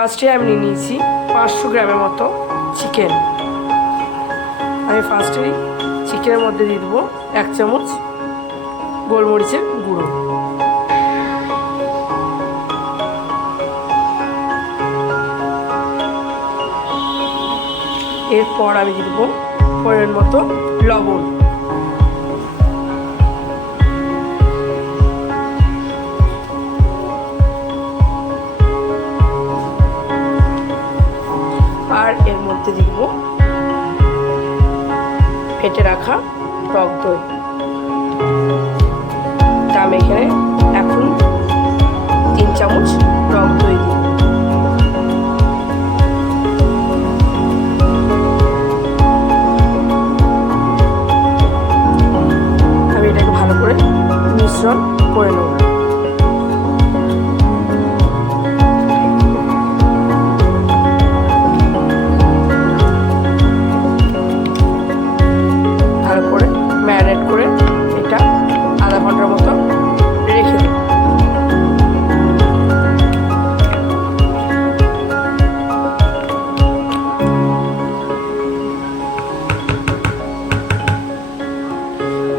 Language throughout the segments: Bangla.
ফার্স্টে আমি নিয়ে নিয়েছি 500 গ্রামের মতো চিকেন। আমি ফার্স্টেই চিকেনের মধ্যে দিয়ে দেবো 1 চামচ গোলমরিচের গুঁড়ো। এরপর আমি দিয়ে দেবো পরিমাণ মতো লবণ। আর এর মধ্যে দিয়ে দেবো ফেটে রাখা টক দই। তা আমি এখানে এখন 3 চামচ টক দই দিই। আমি এটাকে ভালো করে মিশ্রণ করে নেব। ভালো করে ম্যারিনেট করে এটা আধা ঘন্টার মতো রেখে দেব।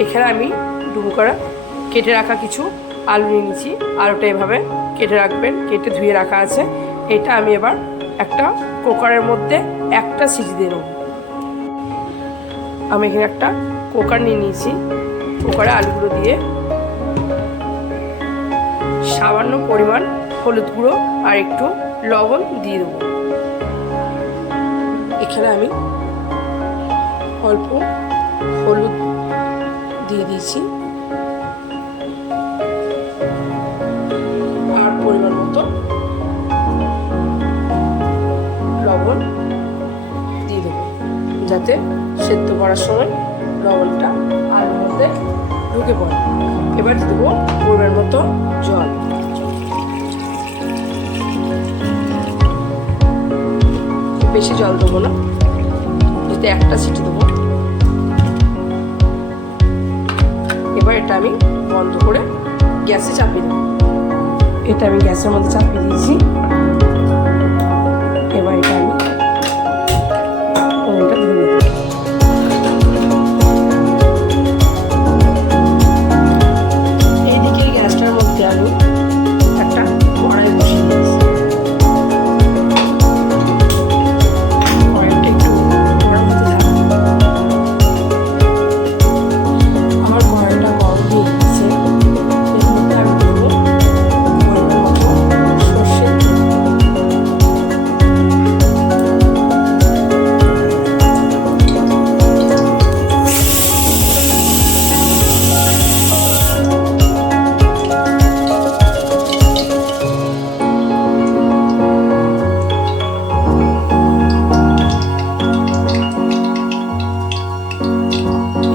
এখানে আমি ডুবো করা কেটে রাখা কিছু আলু নিয়ে নিয়েছি। আলুটা এভাবে কেটে রাখবেন, কেটে ধুয়ে রাখা আছে। এটা আমি এবার একটা কুকারের মধ্যে একটা সিটি দিয়ে নেব। আমি এখানে একটা কুকার নিয়ে নিয়েছি। কুকারে আলুগুলো দিয়ে সামান্য পরিমাণ হলুদ গুঁড়ো আর একটু লবণ দিয়ে দেবো। এখানে আমি অল্প হলুদ দিয়ে দিয়েছি আর পরিমাণ মতো লবণ দিয়ে দেবো, যাতে সেদ্ধ করার সময় লবণটা আলুর মধ্যে ঢুকে পড়ে। এবার দিয়ে দেবো পরিমাণ মতো জল। বেশি জল দেবো না, যাতে একটা সিটি দেবো। এবার এটা আমি বন্ধ করে গ্যাসে চাপিয়ে দেবো। এটা আমি গ্যাসের মধ্যে চাপিয়ে দিয়েছি। এবার এটা আমি ওভেনটা ধরিয়ে দেবো। এইদিকে গ্যাসটার মধ্যে আমি একটা কড়াই বসিয়ে দিয়েছি। কড়াইটা একটু গরম হতে থাকবে। আমার কড়াইটা গরম হয়ে গেছে। এর মধ্যে আমি দেবো পরিমাণ মতো সর্ষের তেল।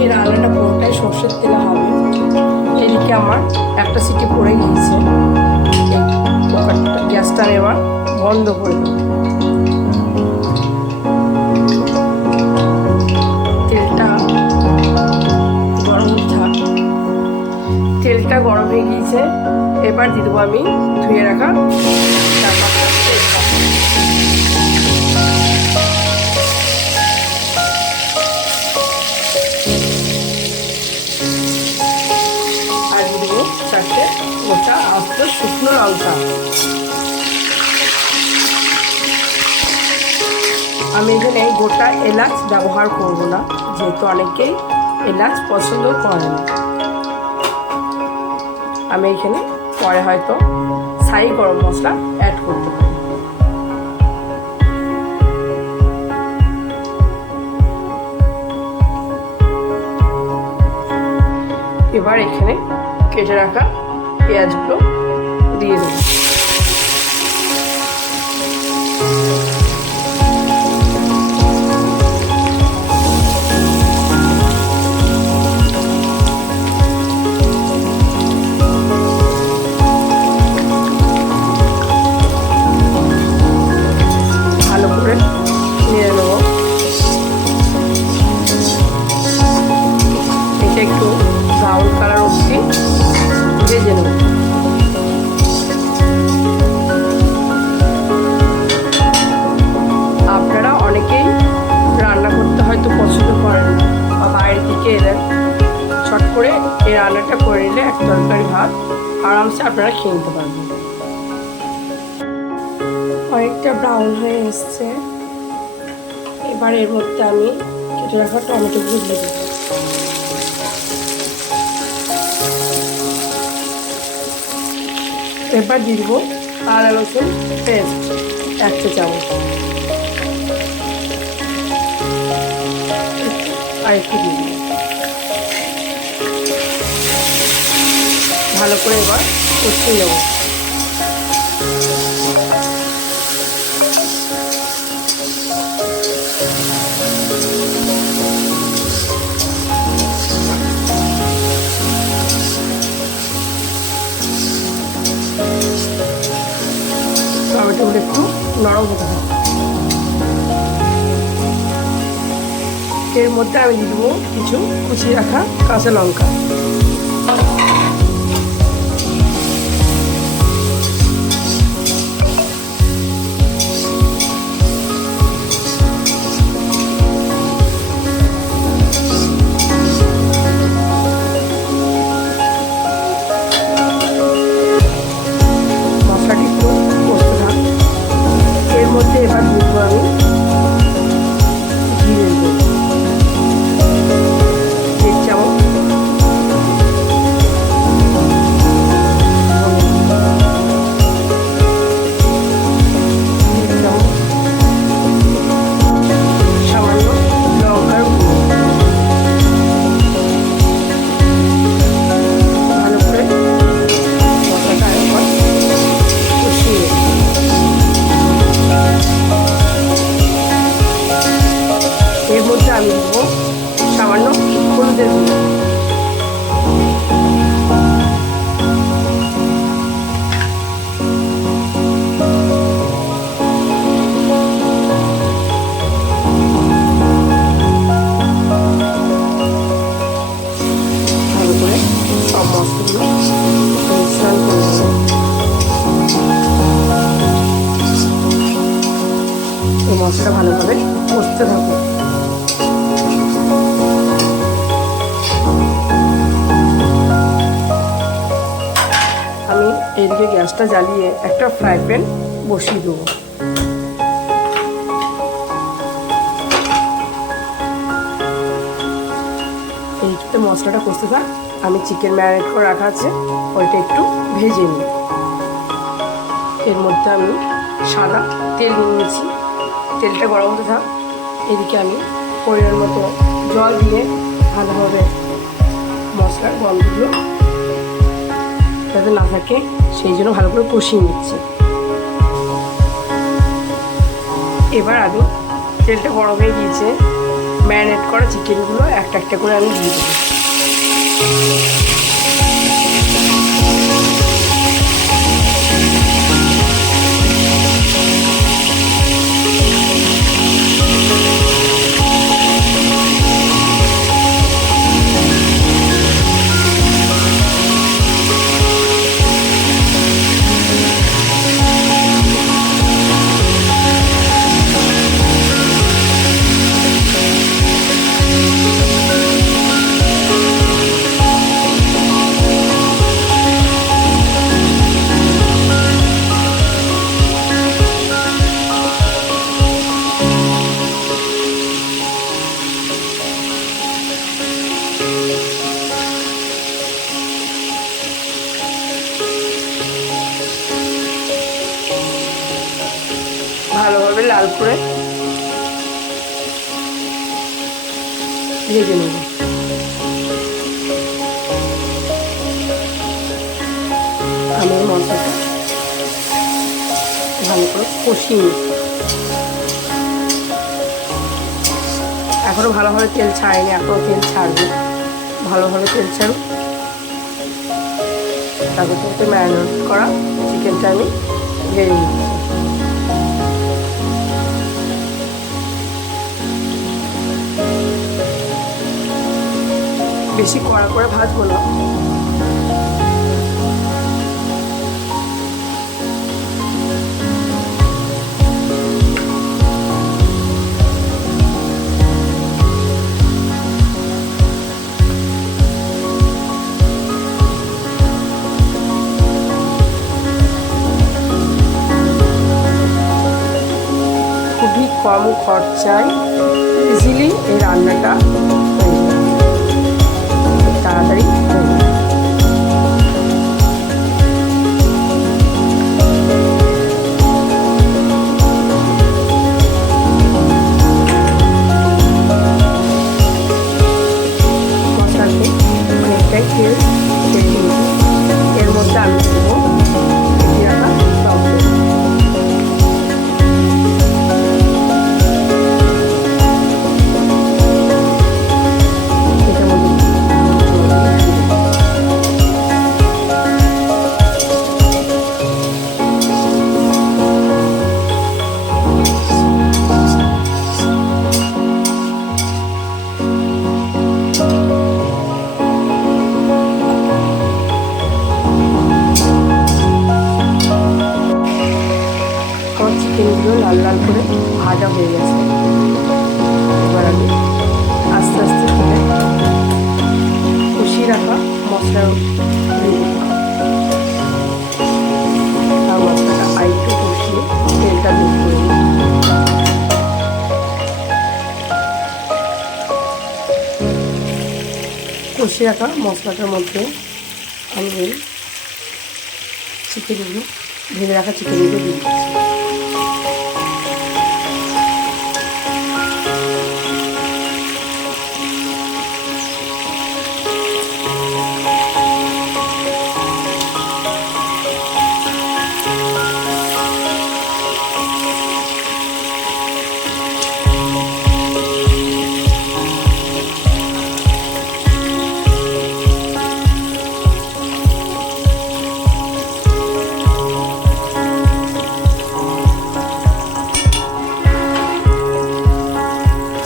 এর রান্নাটা পুরোটাই সর্ষের তেলে হবে। এদিকে আমার একটা সিটি পড়ে গিয়েছে। গ্যাসটা এবার বন্ধ করে দেবো। তেলটা গরম থাক। তেলটা গরম হয়ে গিয়েছে। এবার দিয়ে দেবো আমি ধুয়ে রাখা তেজপাতা। আর দিয়ে দেবো 4টে গোটা আস্ত শুকনো লঙ্কা। আমি এখানে গোটা এলাচ ব্যবহার করব না, যেহেতু অনেকেই এলাচ পছন্দ করে না। আমি এখানে পরে হয়তো ছাই গরম মশলা অ্যাড করতে পারি। এবার এখানে কেটে রাখা পেঁয়াজগুলো দিয়ে দেবো। ভালো করে নিয়ে নেবো। এটা একটু ব্রাউন কালার অবধি ভেজে নেব। ভাত আরামসে আপনারা খেয়ে নিতে পারবেন। অনেকটা ব্রাউন হয়ে এসছে। এবার এর মধ্যে আমি কেটে রাখা টমেটোগুলো দিয়ে দেবো। এবার দিয়ে দেবো আদা রসুন পেস্ট 1 চা চামচ, আর একটু দিয়ে দেবো। ভালো করে এবার কষিয়ে নেব। টমেটোগুলো একটু নরম হতে হবে। এর মধ্যে আমি দিয়ে দেবো কিছু কুচিয়ে রাখা কাঁচা লঙ্কা। মশলাটি একটু কষতে থাক। এর মধ্যে এবার দিয়ে দেবো আমি জিরে দেবো 1 চামচ, সামান্য লঙ্কার গুঁড়ো। ভালো করে মশলাটা একবার কষিয়ে নেব। এর মধ্যে আমি দেবো সামান্য হলুদের গুঁড়ো। ভালো করে সব মশলাগুলো মিশ্রণ করে দেবো। এই মশলাটা ভালোভাবে কষতে থাকবো। আমি এদিকে গ্যাসটা জ্বালিয়ে একটা ফ্রাই প্যান বসিয়ে দেবো। এইটাতে মশলাটা কষতে থাক, আমি চিকেন ম্যারিনেট করে রাখা আছে ওইটা একটু ভেজে নিই। এর মধ্যে আমি সাদা তেল নিয়েছি, তেলটা গরম হতে থাক। এদিকে আমি পরিমাণ মতো জল দিয়ে ভালোভাবে মশলার গন্ধগুলো যাতে না থাকে সেই জন্য ভালো করে কষিয়ে নিচ্ছি। এবার আমি তেলটা গরম হয়ে গিয়েছে, ম্যারিনেট করা চিকেনগুলো একটা একটা করে আমি দিয়ে দেবো। ভালোভাবে লাল করে ভেজে নেব। আমি মশলাটা ভালো করে কষিয়ে নিই। এখনও ভালোভাবে তেল ছাড়েনি, এখনও তেল ছাড়বে। ভালোভাবে তেল ছাড়ুক, তারপর তো ম্যারিনেট করা চিকেনটা আমি ভেজে নিচ্ছি। বেশি কড়া করে ভাজবো না। কম খরচায় ইজিলি এই রান্নাটা হয়ে যায়, তাড়াতাড়ি হয়ে যায়। মশলাতে অনেকটাই তেল ছেড়ে দিয়েছি, এর মধ্যে আমি দেবো কেটে রাখা টক দই। চিকেনগুলো লাল লাল করে ভাজা হয়ে গেছে। এবার আমি আস্তে আস্তে তুলে কষিয়ে রাখা মশলা দিয়ে দেবো। আর মশলাটা আরেকটু কষিয়ে তেলটা বের করে দিই। কষিয়ে রাখা মশলাটার মধ্যে আমি চিকেনগুলো ভেজে রাখা চিকেনগুলো দিয়ে দিচ্ছি।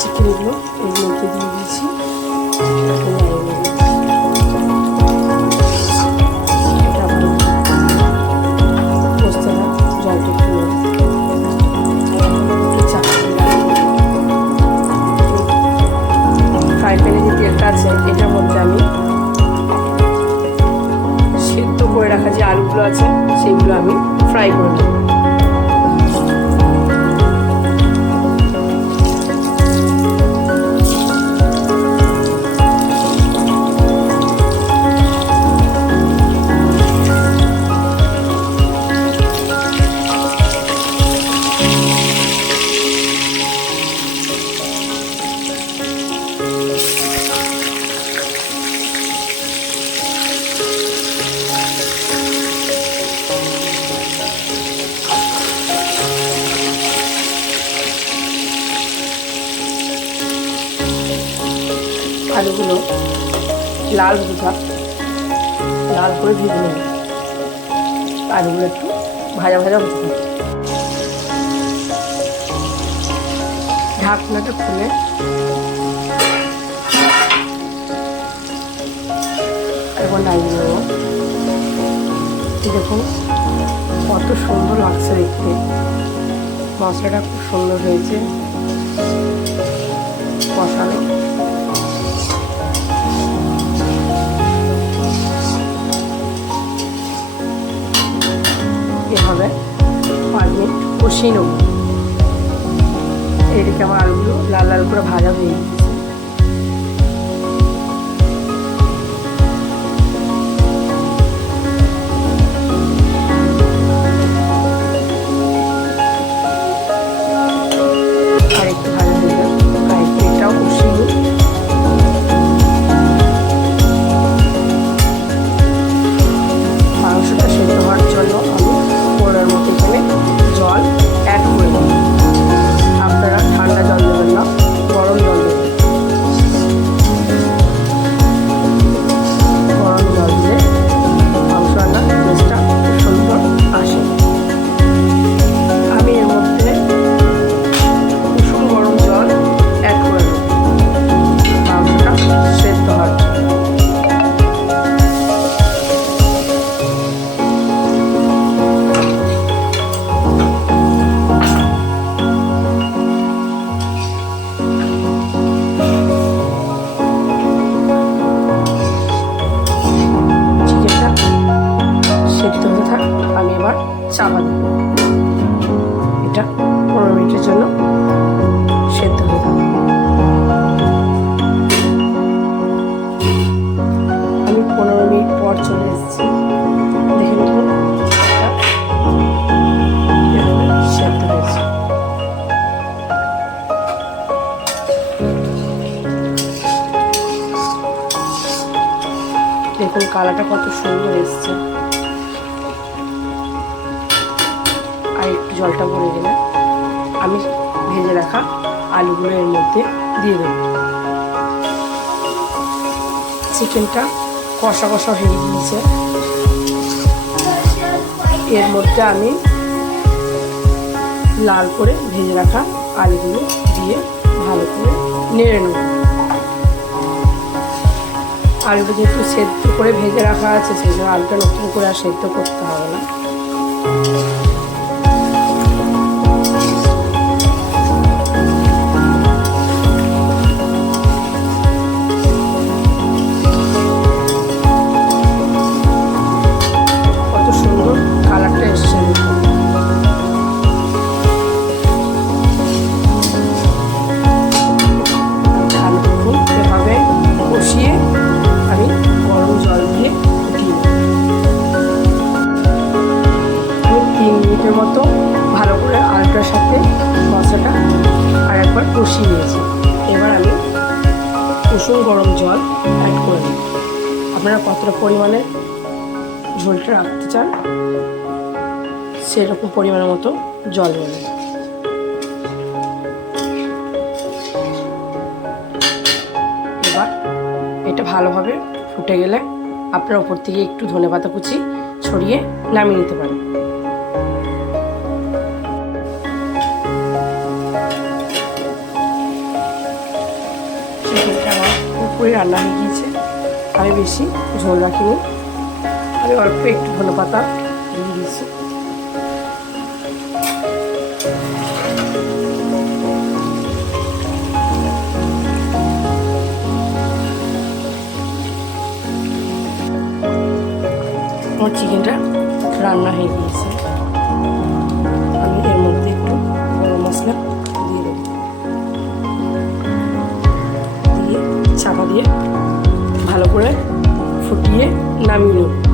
চিকেনগুলো এর মধ্যে দিয়ে দিয়েছি। ফ্রাই প্যানে যে তেলটা আছে এটার মধ্যে আমি সেদ্ধ করে রাখা যে আলুগুলো আছে সেগুলো আমি ফ্রাই করে নেব। আলুগুলো লাল হতে থাক, লাল করে ভেজে নেব। আলুগুলো একটু ভাজা ভাজা হতে থাক। ঢাকনাটা খুলে একবার নামিয়ে নেব। দেখুন কত সুন্দর লাগছে দেখতে, মশলাটা খুব সুন্দর হয়েছে কষানো। এভাবে 5 মিনিট কষিয়ে নেব। এদিকে আমার আলুগুলো লাল লাল করে ভাজা হয়ে গেছে। আর একটু ভাজা হয়ে যাবে, আরেকটু এটাও কষিয়ে নিই। মাংসটা সেদ্ধ হওয়ার জন্য আমি পরের মতো এখানে জল অ্যাড করে দিই। আপনারা ঠান্ডা জল দেবেন না, গরম জল দেবেন। কালারটা কত সুন্দর এসছে। আর একটু জলটা পড়ে গেলে আমি ভেজে রাখা আলুগুলো এর মধ্যে দিয়ে দেব। চিকেনটা কষা কষা হয়ে গিয়েছে। এর মধ্যে আমি লাল করে ভেজে রাখা আলুগুলো দিয়ে ভালো করে নেড়ে নেব। আলুটা যেহেতু সেদ্ধ করে ভেজে রাখা আছে, সেই জন্য আলুটা নতুন করে আর সেদ্ধ করতে হবে না। কত সুন্দর কালারটা এসছে দেখুন। এভাবে কষিয়ে আমি গরম জল দিয়ে ফুটিয়ে আমি 3 মিনিটের মতো ভালো করে আলুটার সাথে মশলাটা আর একবার কষিয়ে নিয়েছি। এবার আমি কুসুম গরম জল অ্যাড করে দিই। আপনারা কতটা পরিমাণে ঝোলটা রাখতে চান সেরকম পরিমাণের মতো জল নেবেন। এবার এটা ভালোভাবে ফুটে গেলে আপনার ওপর থেকে একটু ধনেপাতা কুচি ছড়িয়ে নামিয়ে নিতে পারেন। চিকেনটা আমার পুরোপুরি রান্না হয়ে গিয়েছে। আমি বেশি ঝোল রাখিনি, আমি অল্প একটু ধনেপাতা দিয়ে দিয়েছি। আমার চিকেনটা রান্না হয়ে গিয়েছে। আমি এর মধ্যে একটু গরম মশলা দিয়ে দেবো, দিয়ে চাপা দিয়ে ভালো করে ফুটিয়ে নামিয়ে নেব।